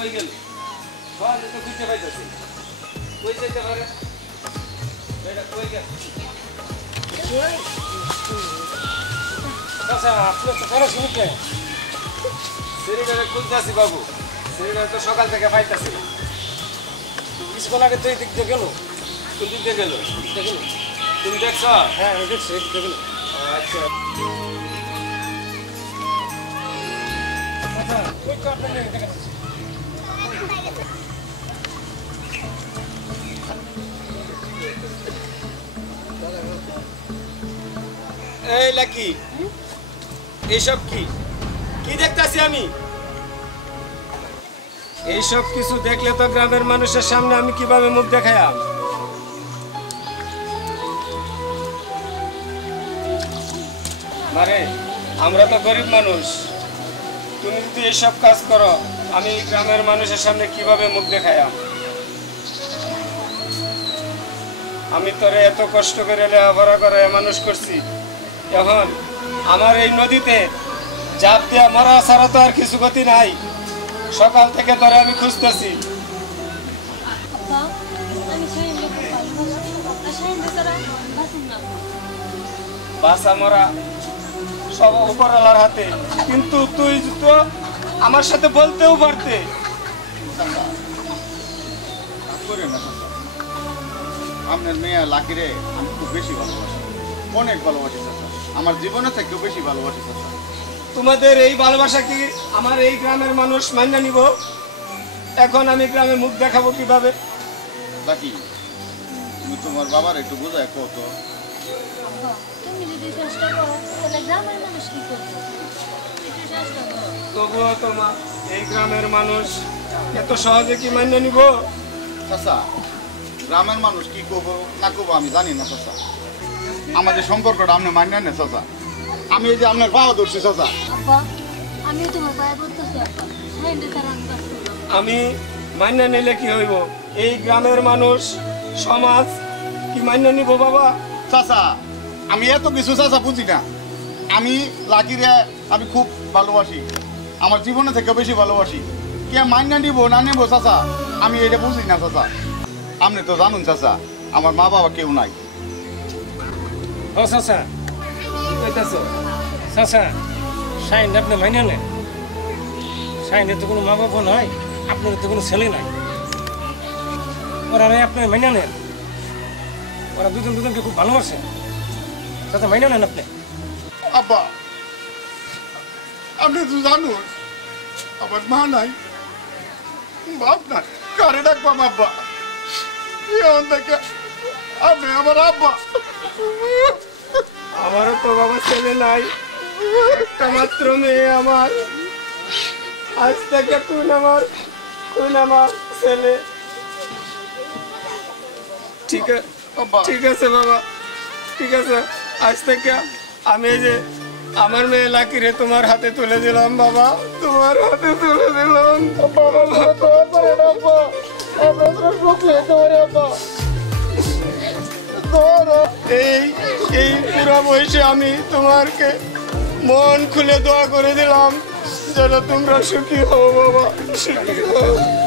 কই গেল সহজে তো খুঁজে পাইতেছি কই যেতে পারে এটা কই গেল আচ্ছা আপনি তো করে শুনতে সিরিটারে খুঁজতেছি বাবু সিরিটারে তো সকাল থেকে পাইতেছি কিছুক্ষণ আগে তো এই দিক দিয়ে গেল কোন দিক দিয়ে গেল তুমি দেখছ হ্যাঁ আমি দেখছি এই দিক দিয়ে গেল আচ্ছা আচ্ছা ওই তো আপনার দেখাচ্ছি এই লাকি এইসব কি কি দেখতাছি আমি এইসব কিছু দেখলে তো গ্রামের মানুষের সামনে আমি কিভাবে মুখ দেখাইলাম মানে আমরা তো গরিব মানুষ তুমি যদি এইসব কাজ করো আমি গ্রামের মানুষের সামনে কিভাবে মুখ দেখাইলাম আমি তোরে এত কষ্ট করে লেখাপড়া করে মানুষ করছি এখন আমার এই নদীতে জাপ দিয়া মরা ছাড়া তো আর কিছু গতি নাই সকাল থেকে তোরে আমি খুঁজতেছি বাসা মরা সব উপরওয়ালার হাতে কিন্তু তুই তো আমার সাথে বলতেও পারতে আপনার মেয়ে লাকিরে আমি খুব বেশি ভালোবাসি অনেক ভালোবাসি চাচা আমার জীবনে থেকেও বেশি ভালোবাসি চাচা তোমাদের এই ভালোবাসা কি আমার এই গ্রামের মানুষ মান্য নিব এখন আমি গ্রামে মুখ দেখাবো কিভাবে লাকি তুমি তোমার বাবার একটু বোঝায় কত তবুও তোমার এই গ্রামের মানুষ এত সহজে কি মান্য নিব চাচা গ্রামের মানুষ কি করবো না করবো আমি জানি না চাচা আমাদের সম্পর্কটা আপনি মান্য নেন চাচা আমি এই যে আপনার পাওয়া ধরছি চাচা আমি মান্য নিলে কি হইব এই গ্রামের মানুষ সমাজ কি মান্য নিব বাবা চাচা আমি এত কিছু চাচা বুঝি না আমি লাকিরে আমি খুব ভালোবাসি আমার জীবনে থেকে বেশি ভালোবাসি কে মান্য নিব না নেবো চাচা আমি এটা বুঝি না চাচা আপনি তো জানুন চাচা আমার মা বাবা কেউ নাই ও চাচা চাচা সাইন আপনি মাইনে নেন সাইনের তো কোনো মা বাবা নয় আপনার তো কোনো ছেলে নাই ওরা নাই আপনি মাইনে নেন ওরা দুজনকে খুব ভালোবাসে চাচা মাইনে নেন আপনি আব্বা আপনি তো জানুন আমার মা নাই বাপ নাই কারে ডাকবাম আব্বা থেকে আপনি আমার আব্বা আমারও তো বাবা ছেলে নাই একটা মাত্র মেয়ে আমার আজ থেকে তুই আমার ছেলে ঠিক আছে বাবা ঠিক আছে আজ থেকে আমি এই যে আমার মেয়ে লাকিরে তোমার হাতে তুলে দিলাম বাবা তোমার হাতে তুলে দিলাম এই পুরা বয়সে আমি তোমাকে মন খুলে দোয়া করে দিলাম যেন তোমরা সুখী হও বাবা সুখী হও